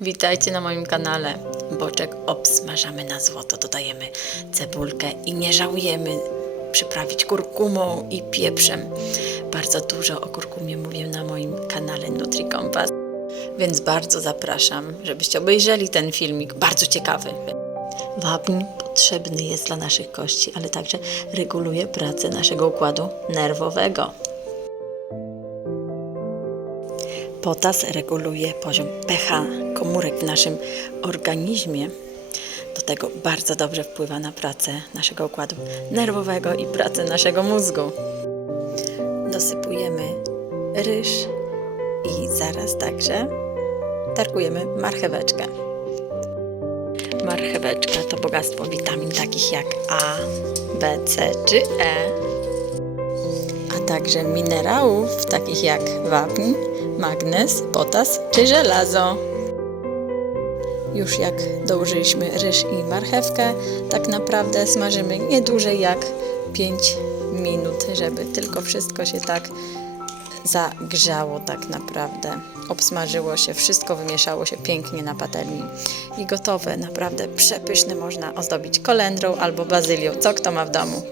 Witajcie na moim kanale. Boczek obsmażamy na złoto, dodajemy cebulkę i nie żałujemy przyprawić kurkumą i pieprzem. Bardzo dużo o kurkumie mówię na moim kanale NutriCompass, więc bardzo zapraszam, żebyście obejrzeli ten filmik, bardzo ciekawy. Wapń potrzebny jest dla naszych kości, ale także reguluje pracę naszego układu nerwowego. Potas reguluje poziom pH komórek w naszym organizmie. Do tego bardzo dobrze wpływa na pracę naszego układu nerwowego i pracę naszego mózgu. Dosypujemy ryż i zaraz także tarkujemy marcheweczkę. Marcheweczka to bogactwo witamin takich jak A, B, C czy E a także minerałów takich jak wapń, magnez, potas czy żelazo. Już jak dołożyliśmy ryż i marchewkę, tak naprawdę smażymy nie dłużej jak 5 minut, żeby tylko wszystko się tak zagrzało tak naprawdę. Obsmażyło się, wszystko wymieszało się pięknie na patelni i gotowe, naprawdę przepyszne można ozdobić kolendrą albo bazylią, co kto ma w domu.